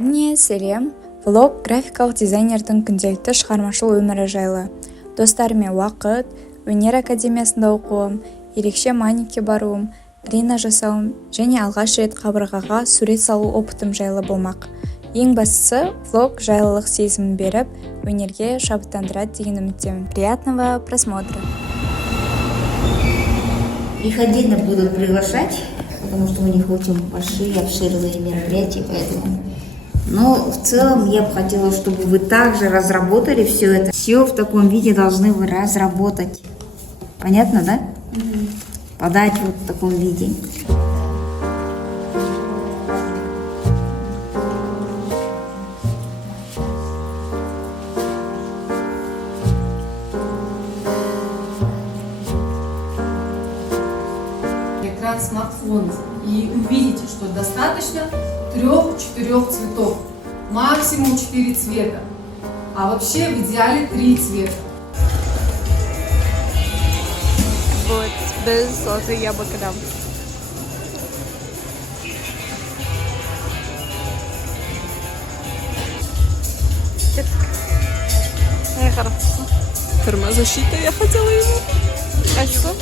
бәріне сәлем. Влог графикалық дизайнердің күнделікті шығармашыл өмірі жайлы. Достарымен уақыт, өнер академиясында оқуым, ерекше маникке баруым, рина жасауым және алғаш рет қабырғаға сурет салу опытым жайлы болмақ. Ең бастысы, влог жайлылық сезімін беріп, өнерге шабыттандырады деген үміттемін. Приятного просмотра. Их отдельно будут приглашать, потому что у них очень большие, обширные мероприятия, поэтому. Но в целом я бы хотела, чтобы вы также разработали все это. Все в таком виде должны вы разработать. Понятно, да? Подать вот в таком виде. Экран смартфона, и увидите, что достаточно 3-4 цветов, максимум 4 цвета, а вообще в идеале 3 цвета. Вот, без осы яблокадан. Хорошо. Термозащита, я хотела его. А что?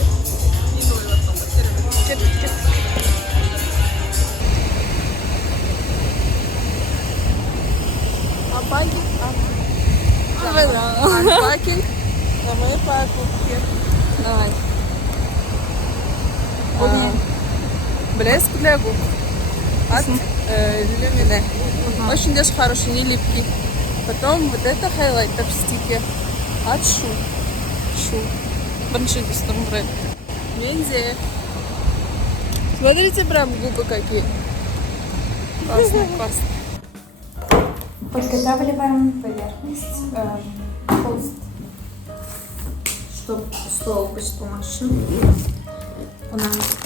Апаги? Анпакинг. На моей покупке. Давай. Блеск для губ. От Люмине. Очень даже хороший, не липкий. Потом вот это хайлайтер стики. От Шу. Баншидистом бренд. Мензе. Смотрите, прям губы какие. Классно. Подготавливаем поверхность, холст, чтобы столб из машины. У нас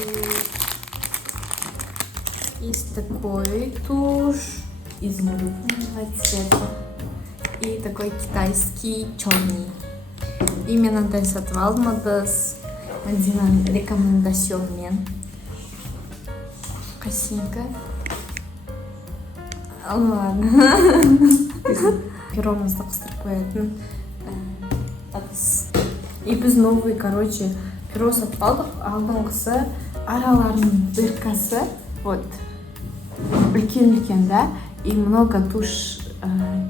есть такой тушь изумрудного цвета и такой китайский черный. Именно десят валмадас, один рекомендацион. Красивенько. Ладно. Перомызды қыстырып қоятын әдіс. И біз новый, перо сатып алдық. Алдыңғысы араларының дыркасы, вот, үлкен, да, и много тушь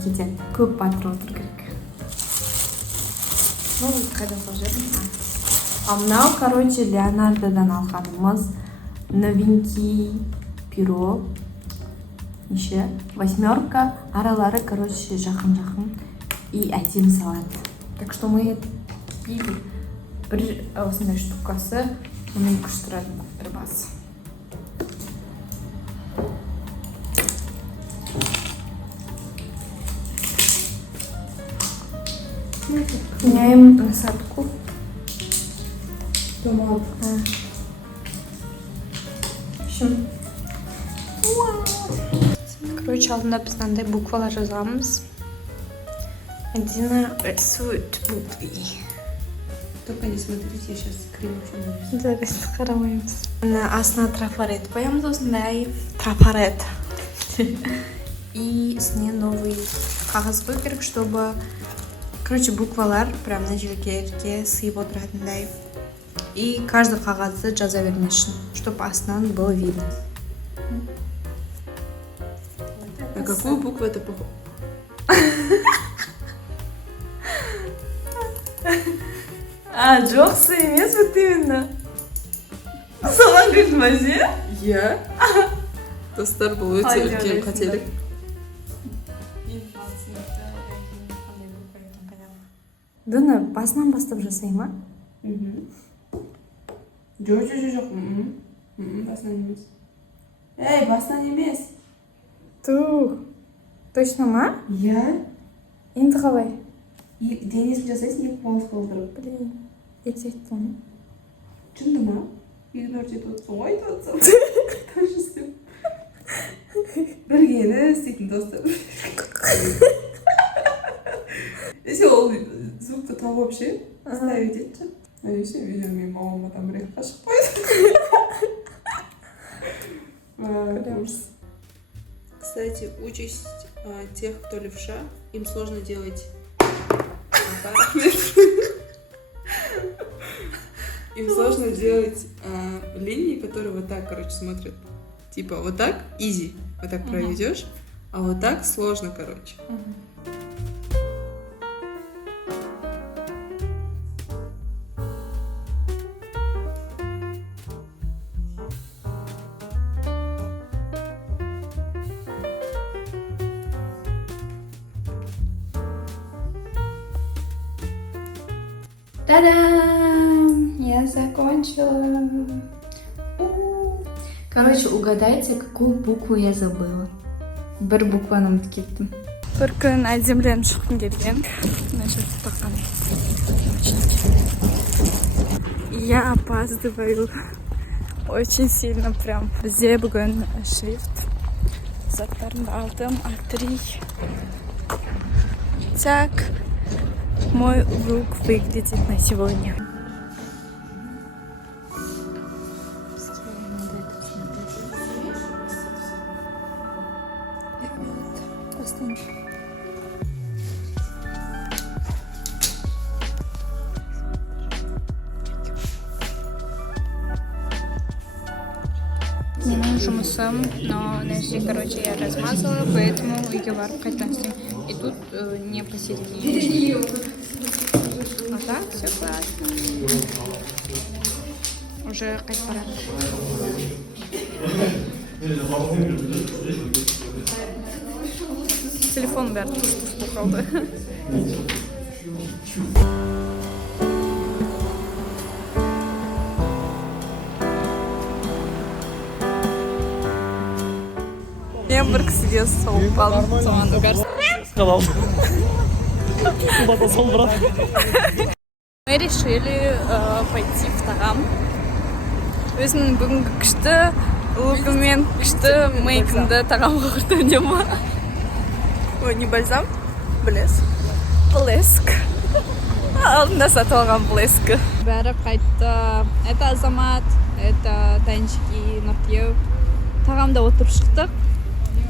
кетеді. Көп батыр отыр керек. Ну, вот қайда сол жерін. А мынау, Леонардодан алғанымыз новенький перо. Неше 8, аралары, жақын и әдемі салады. Так что мы купили бір осындай штукасы, мұның күш тұрады бір басы. Меняем насадку. Томат. Алдында біз мынандай буквалар жазамыз. Дина рисует буквы. Только не смотрите, я сейчас криво напишу. Зараз қарамаймыз. Астына трафарет қоямыз, осындай трафарет. И үстіне новый қағаз қою керек, чтобы буквалар прям мына жерге сыйып отыратындай. И каждый қағазды жаза бермешін, чтобы астынан было видно. На какую букву это похоже? Жоқсы емес, вот именно. Соған күлдің бәзе? Я? Достар бұл өте үлкен қателік. Дына басынан бастап жасай ма? Жоқ. Басынан емес. Эй, басынан емес. Тух. Точно ма? Я? Енді қалай? Денесін жасайсың, екі қолыңыз қолдырып. Блин, ет айттым. Шынды ма? Игнор етіп отырсың ғой, айтып отырсың. Қайта істеп. Біргені істейтін достар. Если ол звукты тауып ше, ставить етші. Әйше, видео мен мамама там бір қашық қойды. Ужас. Кстати, участь тех, кто левша, им сложно делать вот так. Им сложно делать линии, которые вот так, короче, смотрят. Типа вот так easy, вот так проведешь, а вот так сложно, короче. Та-дам! Я закончила. Короче, угадайте, какую букву я забыла. Бір букваны ұмытып кеттім. Бір күн әдемілен шыққым келген. Значит, тоқтам. Я опаздываю очень сильно прям. Бізде бүгін шрифт. Заттарымды алдым. А3. Так. Мой лук выглядит на сегодня. Жұмысым, но нәтижесінде, короче, я размазала, поэтому үйге барып қайтадан істеймін. И тут не посередине. А так все классно. Уже қайтып барады. Телефон бәрі тұс-тұс болып қалды. Я бір кісіге соғып қалдым, соған өгарсың. Мы решили пойти в Тағам. Өзімнің бүгінгі күшті лукымен күшті мейкімді Тағамға құртуынема. Ой, не бальзам, блеск. Блеск. Алдында сатып алған блескі. Бәрі қайтты. Это Азамат, это Танчик и Нұртеу. Тағамда отырып шықтық.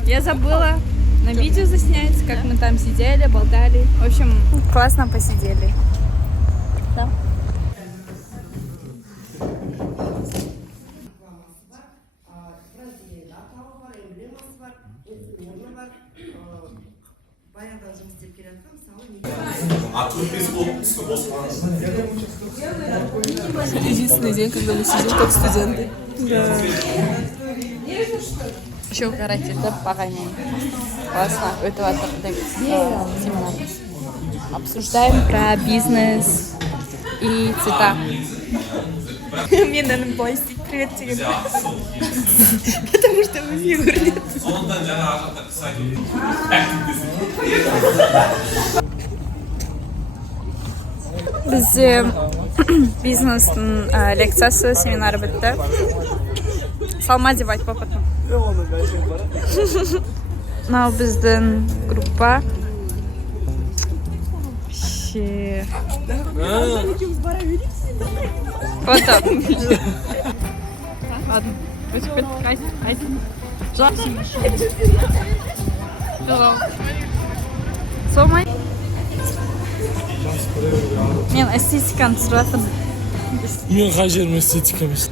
Я забыла на видео заснять, как мы там сидели, болтали. В общем, классно посидели. Да. Единственный день, когда мы сидим как студенты. Да. Еще карате пағаймен. Классно. Өтіп жатыр семинар. Обсуждаем про бизнес и цвета. Мне надо было стить привет тебе. Потому что мы Егор нет. Бізде бизнестің лекциясы, семинары бітті. Салма деп айтып апатым. Мынау біздің группа. Вообще. Фото. Ладно, өтіп кет, қайт. Жылап Солмай. Мен эстетиканы түсіріп жатырмын. Мен қай жерім эстетика емес.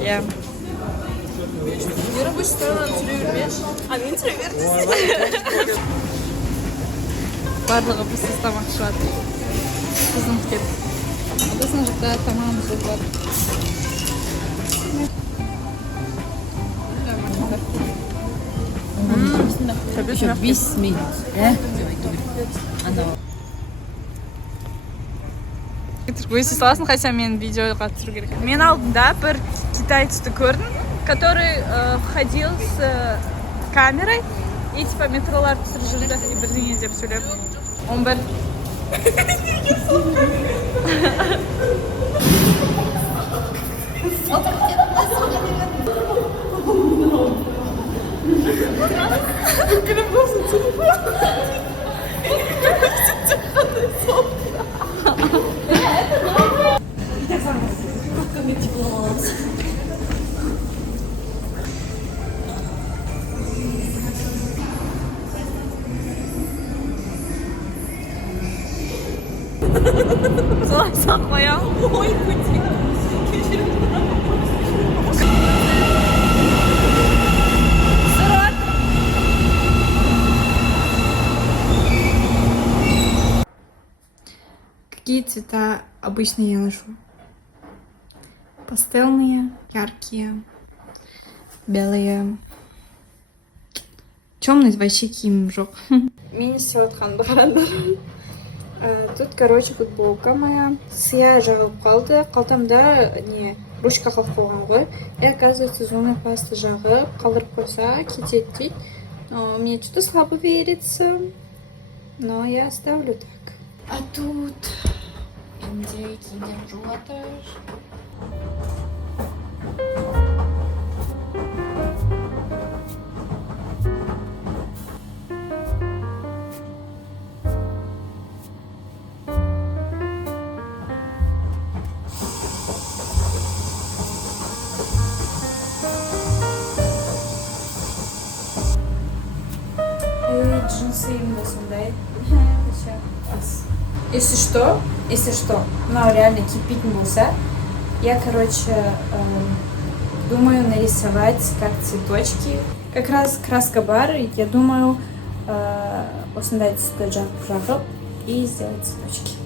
Я. Нерабочий сторона түсіре бермеш. А мен түсіре берді. Барлығы бізді тамақ шығады. Қызым кетті. Одасын жақта тамағымыз бар. Еще 20 минут. Өйсе саласын, хотя мен видеоға түсіру керек. Мен алдында бір китайцты көрдім, который входил с камерой и типа метролар түсіріп жүрді и бірдеңе деп сөйлеп. Он бір Какие цвета обычно я ношу? Пастельные, яркие, белые. Темный вообще киім жоқ. Мен істеп жатқанымды қараңдар. Тут, короче, футболка моя. Сия жағылып қалды. Қалтамда не ручка қалып қойған ғой. И оказывается, зубная паста жағып, қалдырып қойса кетеді дейді. Но мне что-то слабо верится. Но я оставлю так. А тут индейки держу отаж. Джинсы именно сондай. Если что, но реально кипить не болса. Я, короче, думаю нарисовать как цветочки. Как раз краска бар, я думаю, осындай түсті жағып и сделать цветочки.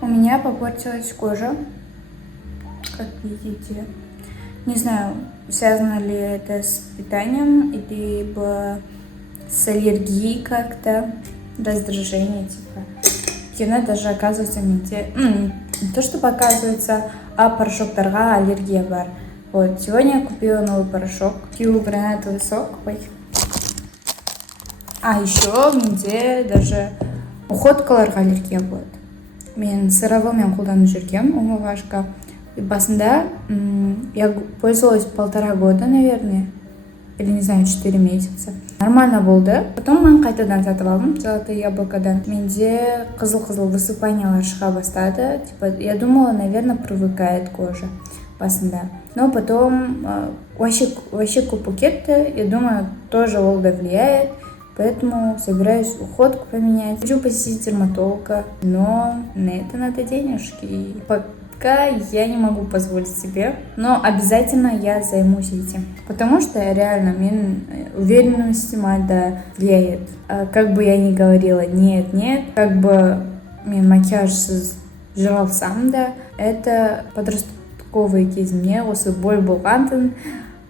У меня попортилась кожа, как видите. Не знаю, связано ли это с питанием, либо с аллергией как-то, раздражение, типа. Кена даже оказывается не то, чтобы оказывается, а порошоктарға аллергия бар. Вот, сегодня я купила новый порошок, пью гранатовый сок. Ой. А еще менде даже уходкаларға аллергия болады. Мен сыровымен қолданып жүргем умывашка. И басында я пользовалась 1,5 года, наверное. Или не знаю, 4 месяца. Нормально болды. Потом мен қайтадан сатып алдым, золотое яблокодан. Менде қызыл-қызыл высыпаниялар шыға бастады. Типа, я думала, наверное, привыкает кожа басында. Но потом вообще купу кетті. Я думаю, тоже Волга влияет. Поэтому собираюсь уходку поменять. Хочу посетить дерматолога, но на это надо денежки. И пока я не могу позволить себе, но обязательно я займусь этим. Потому что реально уверенность мада влияет. Как бы я ни говорила нет, как бы макияж жырал сам, да, это подростковый кезімде осы бой болғандын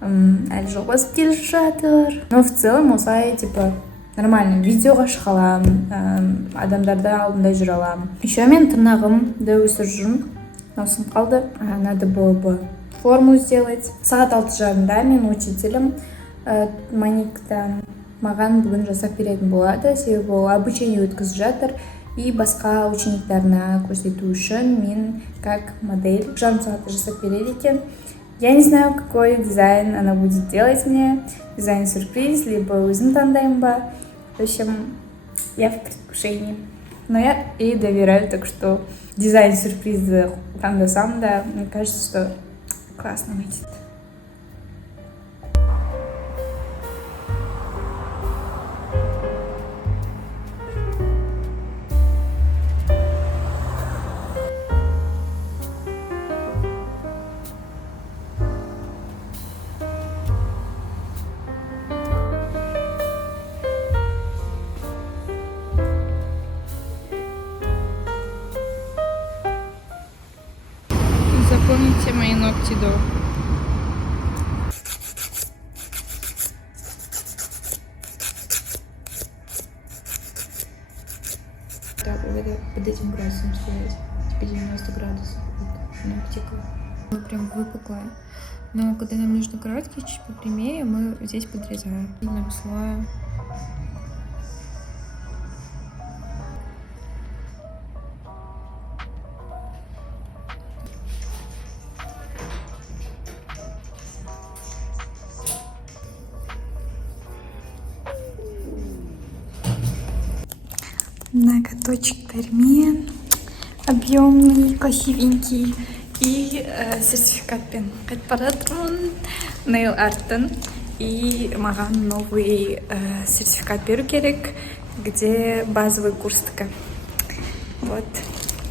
әлі жалғасып келе жатыр. Но в целом осылай типа нормально, видеоға шыға аламын, адамдарда алдында жүре аламын. Еще мен тырнағымды өсіріп жүрмін. Носын қалды. Надо было бы форму сделать. Сағат 6:30 мен учителем маниктан маған бүгін жасап беретін болады. Себебі ол обучение өткізіп жатыр. И басқа учениктарына көрсету үшін мен как модель жарым сағатта жасап береді екен. Я не знаю, какой дизайн она будет делать мне. Дизайн-сюрприз, либо өзім таңдаймын ба. В общем, я в предвкушении. Но я ей доверяю, так что дизайн-сюрпризы таңдасам да, мне кажется, что классно выйдет. Запомните мои ногти до. этим градусом стоять. Типа 90 градусов. Вот, оптика. Прям выпуклая. Но когда нам нужно короткие, чуть попрямее, мы здесь подрезаем. Длинным слоем. Ноготочек Термен, объемный, красивенький, и сертификат пен кайтпаратрмын нейл арттын, и маған новый сертификат беру керек, где базовый курс такая. Вот,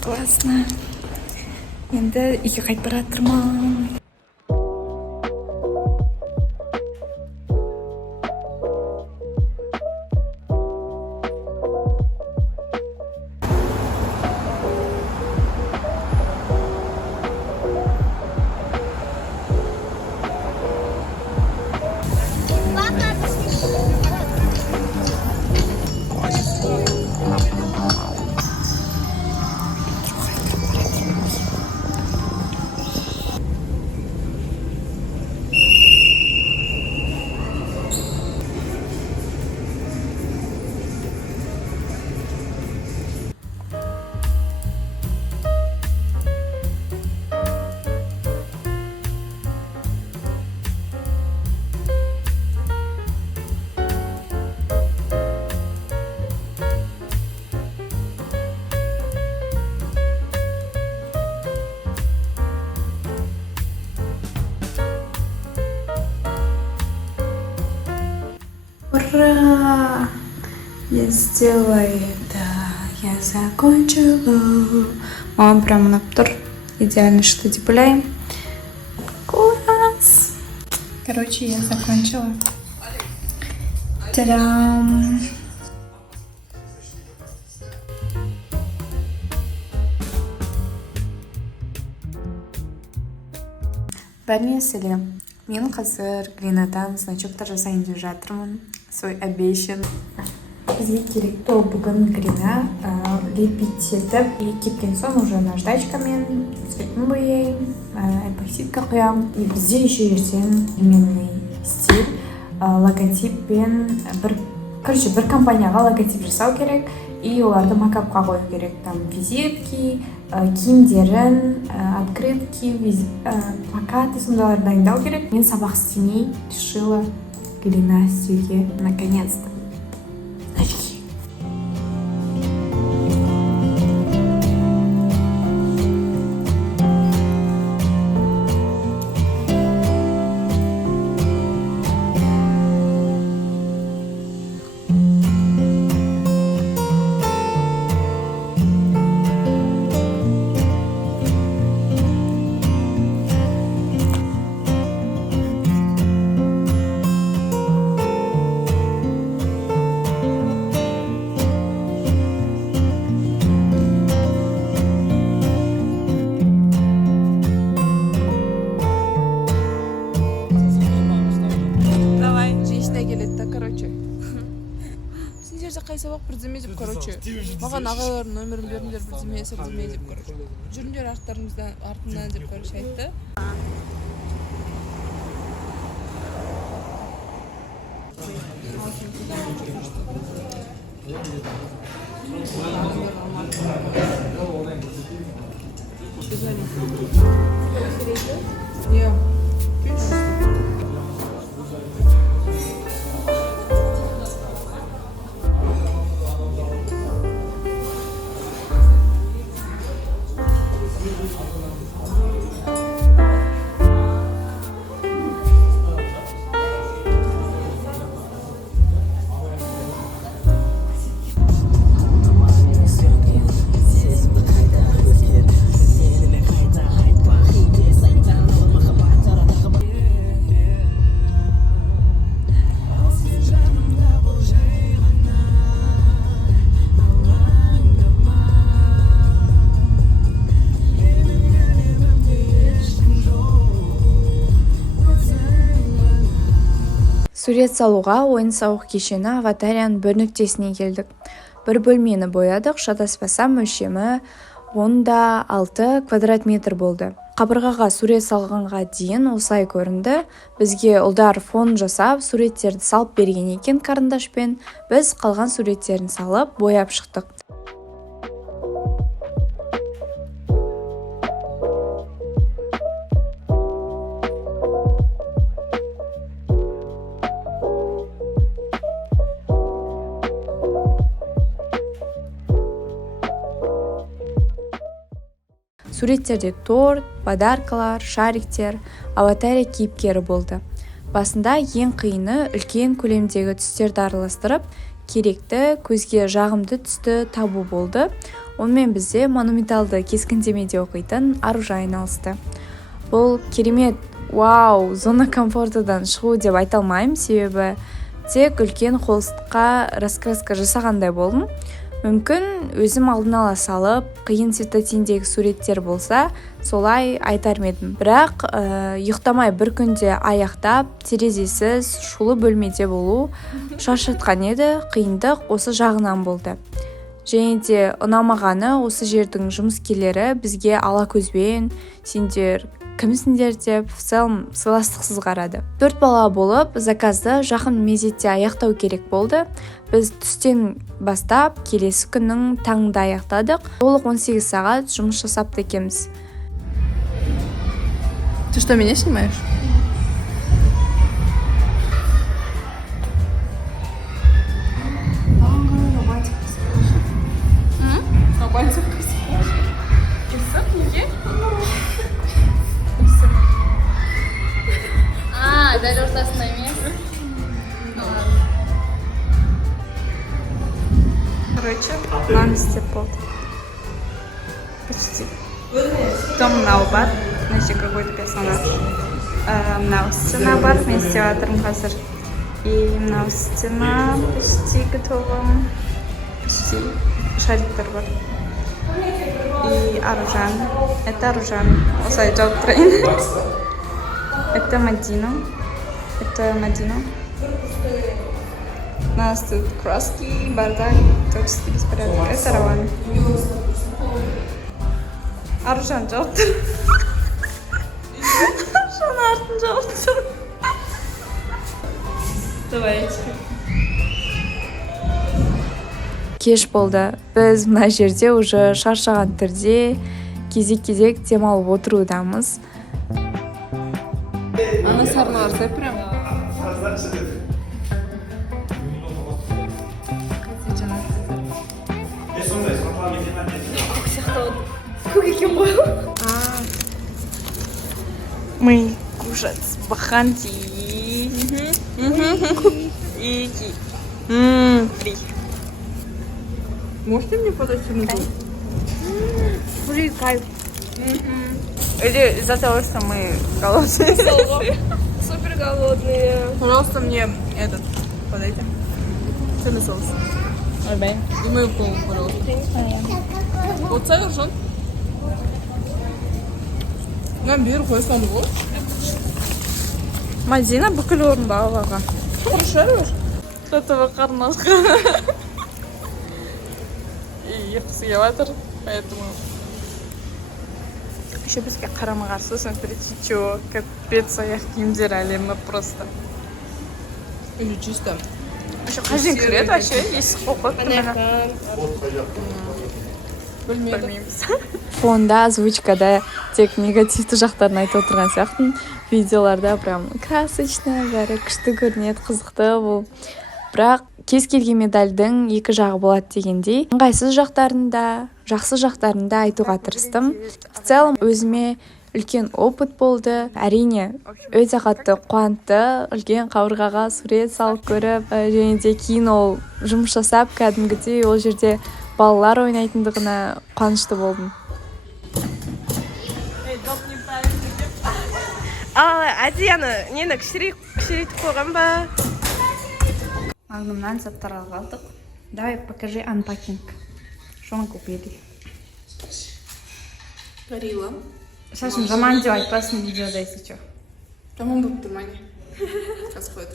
классно. Енді үйге кайтпаратрмын. Ура! Я сделала это, я закончила. Мама прямо на птор. Идеально, что дебуляем. Класс! Короче, я закончила. Та-дам! Бәріне сәлем. Мен қазір глинадан значоктар жасайын деп жатырмын. Свой обещан. Бізге керек то бүгін глина лепить етіп, и кепкен соң уже наждачкамен цветін бояйын, эпоксидка құям. И бізде еще ертең именный стиль логотиппен бір компанияға логотип жасау керек, и оларды макапқа қою керек. Там визитки, киімдерін, открытки, плакаты сондайларды дайындау керек. Мен сабақ істемей решила глина істеуге наконец-то. Очки. қай сабақ бірдеме деп, короче, маған ағайлардың нөмірін беріңдер, бірдеме деп, короче, жүріңдер артынан деп, короче, айтты. Сурет салуға ойын-сауық кешені Аватарияның бір нүктесіне келдік. бір бөлмені боядық, шатаспасам өлшемі 10-6 квадрат метр болды. Қабырғаға сурет салғанға дейін осылай көрінді. Бізге ұлдар фон жасап, суреттерді салып берген екен карандашпен. Біз қалған суреттерін салып, бояп шықтық. Суреттерде торт, подаркалар, шариктер, аватария кейіпкері болды. Басында ең қиыны үлкен көлемдегі түстерді араластырып, керекті, көзге жағымды түсті табу болды. Онымен бізде монументалды кескіндемеде оқитын Аружа айналысты. Бұл керемет, вау, зона комфортадан шығу деп айта алмаймын, себебі тек үлкен холстқа раскраска жасағандай болдым. Мүмкін өзім алдын ала салып, қиын светотиндегі суреттер болса, солай айтар едім. Бірақ ұйықтамай бір күнде аяқтап, терезесіз, шулы бөлмеде болу шаршатқан еді, қиындық осы жағынан болды. Және де ұнамағаны осы жердің жұмыскерлері бізге ала көзбен, сендер кімсіңдер деп сыйластықсыз қарады. 4 бала болып, заказды жақын мезетте аяқтау керек болды. Біз түстен бастап, келесі күннің таңында аяқтадық. Толық 18 сағат жұмыс жасапты екенбіз. Ты что, меня снимаешь? Дәл ортасында емес. Короче, мынаны істеп болды. Почти. Потом мынау бар, значит, какой-то персонаж. Мынау стена бар, мен істеп жатырмын қазір. И мынау стена почти готова. Почти. Шариктер бар. И Аружан. Это Аружан. Осылай жауып тұрайын. Это Мадина. Это Мадина. У нас тут краски, бардак, творческий беспорядок. Это Раван. Аружан жауып тұр. Аружан артын жауып тұр. Давайте. Кеш болды. Біз мына жерде уже шаршаған түрде кезек-кезек демалып отырудамыз. Она сарнарда прям. Мы кушать баханти. Можете мне подать еду? Фри, кайф. Или из-за того, что мы голодные. Супер голодные. Пожалуйста, мне этот подайте. Цельный соус. И мою колу, пожалуйста. Вот цельный жон. Нам бир қойсам ғой. Мадина бүкіл орын бағаларға. Құрышарыш? Татыва қарнашқа. И еқсы келатыр, поэтому... Еще бізге қарама-қарсы, смотрите, чё, капец аяқ киімдер әлемі просто. Или чисто. Еще қажин кіреді, вообще, есік қоқыт. Білмейміз. Фонда, озвучкада тек негативті жақтарын айтып отырған сияқтын. Видеоларда прям красочно, бәрі күшті көрінеді, қызықты бұл. Бірақ кез келген медальдің екі жағы болады дегендей, ыңғайсыз жақтарында, жақсы жақтарында айтуға тырыстым. В целом өзіме үлкен опыт болды. Әрине, өте қатты қуантты, үлкен қабырғаға сурет салып көріп, және де кейін ол жұмыс жасап, кәдімгідей ол жерде балалар ойнайтындығына қуанышты болдым. Адияны нені кішірейтіп қойған ба? Магнумнан заттар алғалдық. Давай, покажи анпакинг. Шоны купили. Горилла. Шашым, жаман деп айтпасын видеода, если что. Там был тумане. Расходит.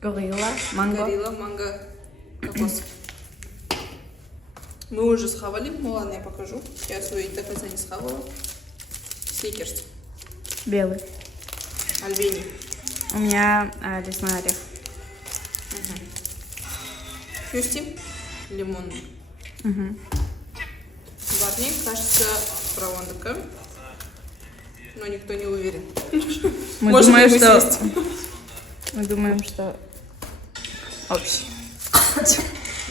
Горилла, манго. Горилла, манго, кокос. Мы уже схавали, ну ладно, я покажу. Я свой до конца не схавала. Сникерс. Белый. Альбени. У меня лесной орех. Хьюсти. Лимонный. Барни, кажется, Правондака. Но никто не уверен. Мы Может, думаем, мы что... съесть. Мы думаем, что... Общий.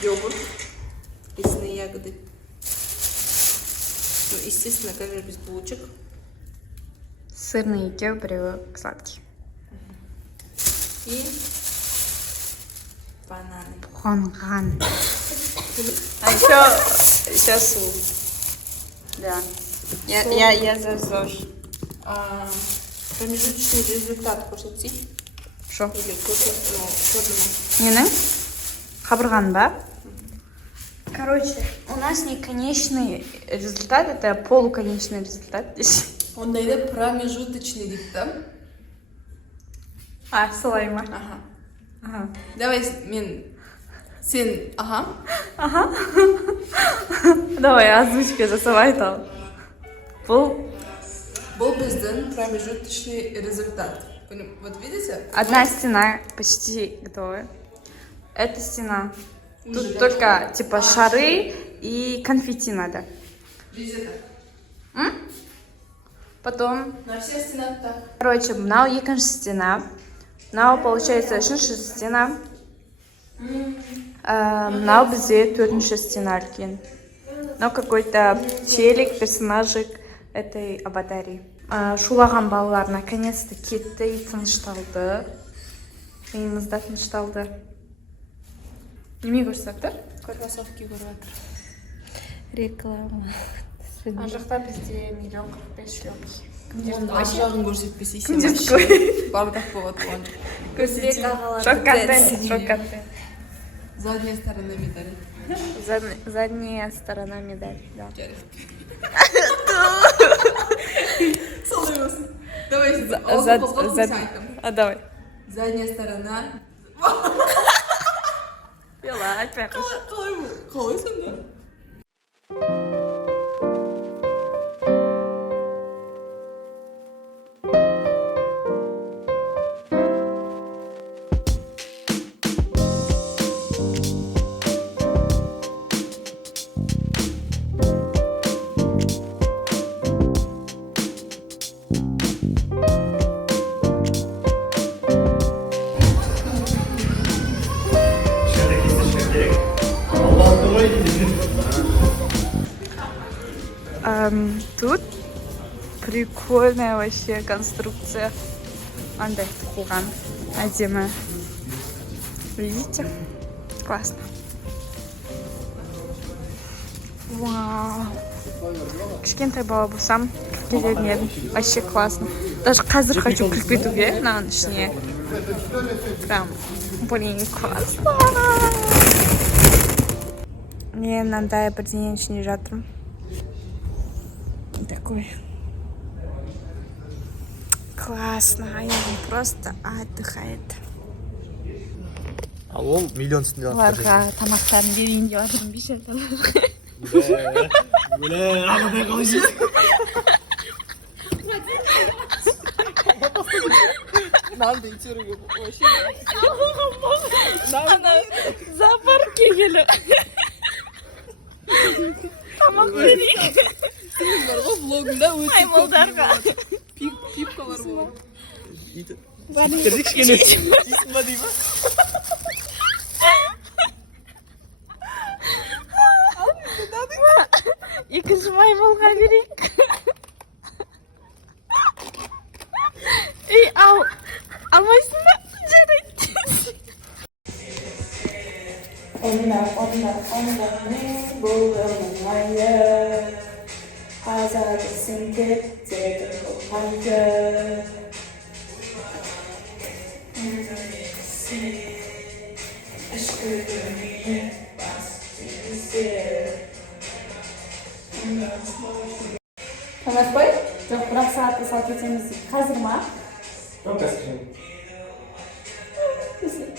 Йогурт. Лесные ягоды. Ну, естественно, конечно, без булочек. Сырный кефир привык сладкий. И бананы. Хуанган. А еще суп. Да. Я за ЗОЖ. Промежуточный результат көрсетсей. Шо? Или көрсету. Нені? Қабырған ба? Короче, у нас не конечный результат, это полуконечный результат. Ондайда промежуточный дейді да? Солай ма? Ага. Давай сен ага. Давай озвучка жасап айтал. Был біздің промежуточный результат. Вот видите? Одна стена почти готовая. Эта стена. Тут Уже только типа шары и конфетти надо. Везде так. Потом, На всех стенах так. короче, мынау екінші стена. Мынау получается үшінші стена. Мынау бізде төртінші стена үлкен. Мынау какой-то челик, персонажик этой аватарии. Шулаған балалар наконец-то кетті и тынышталды. Миымыз да тынышталды. Неме көрсіп жатыр? Кроссовки көріп жатыр. Реклама. Ар жақта бізде 1,45 шлепки. Ар жағын көрсетпесе Күндізгі. бардақ болады оған. Көрсетейік ағалар. Шок-контент. Задняя сторона медали. Задняя сторона медаль. Да. Солай болсын. Давай, Давай. задняя сторона. Бела, опять. Қалай сонда? Тут прикольная вообще конструкция. Андай қуған әдемі. Видите? Классно. Вау. Кішкентай бала болсам келер едім. Вообще классно. Даже қазір хочу кіріп кетуге мынаның ішіне. Прям, блин, классно. Мен мынандай бірдеңенің ішіне жатырмын. Такой классно, а он просто отдыхает. А ол миллион үстінде алып Оларға тамақтарын берейін деп жатырмын бейшараларға. Анадай қалай жейді? Нанды итеруге вообще. Зоопаркке келіп. Тамақ берейін. Сіз бар ғой влогында өте Маймылдарға. пипкалар болады. Иттерді кішкене. Итім ба дей ма? Екінші маймылға берейік. Ей, алмайсың ба? Жарайды. Onlar ne bulamamayı Hazardısın tepede hayır Aşkı gönlüye bastırısı Tamam koy. Жоқ, бірақ сағатта сал кетеміз. Қазір ма? Жоқ, қазір.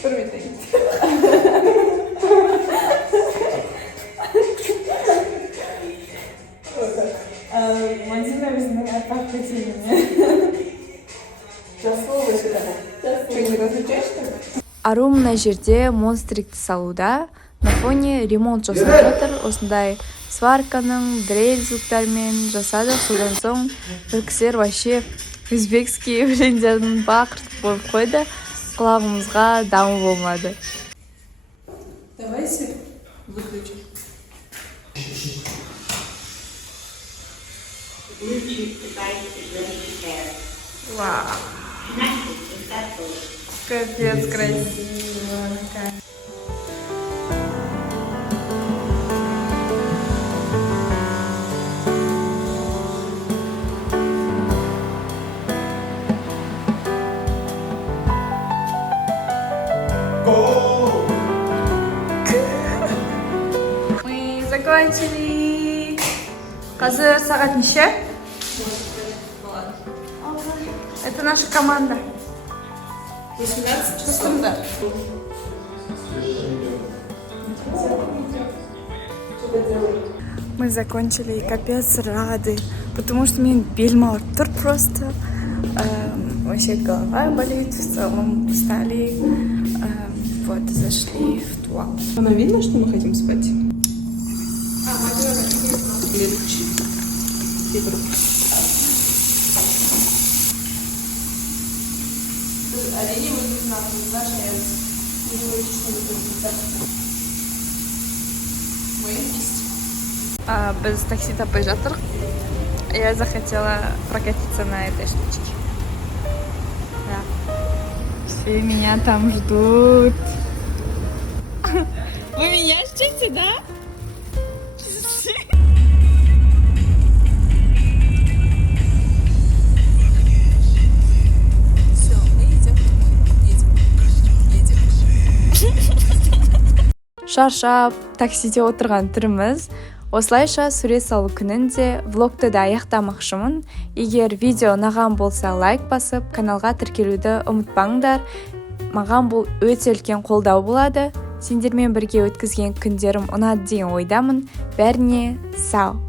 Көрмейді. Мадина өзінің атақты теңіне. Жасыл. Когда разучаешь, что ли? Ару мына жерде монстрикті салуда на фоне ремонт жасап жатыр. Осындай сварканың дрель звуктарымен жасады. Содан соң бір кісілер вообще өзбекский өлеңдерін бақыртып қойып қойды. Құлағымызға дамы болмады. Давайте выключим. Вау. Капец красиво. Мы закончили. Қазір сағат неше? Это наша команда. 18 Костюмда. Мы закончили и капец рады, потому что мне бель ауырып тұр просто. Вообще голова болит, в целом устали. Вот, зашли в туалет. Она видно, что мы хотим спать? Следующий. Без такси таппай жатырмық. Я захотела прокатиться на этой штучке. Да. Все меня там ждут. Вы меня ждете, да? Шаршап, таксиде отырған түріміз. Осылайша сурет салу күнін де влогты да аяқтамақшымын. Егер видео ұнаған болса лайк басып, каналға тіркелуді ұмытпаңдар. Маған бұл өте үлкен қолдау болады. Сендермен бірге өткізген күндерім ұнады деген ойдамын. Бәріне сау.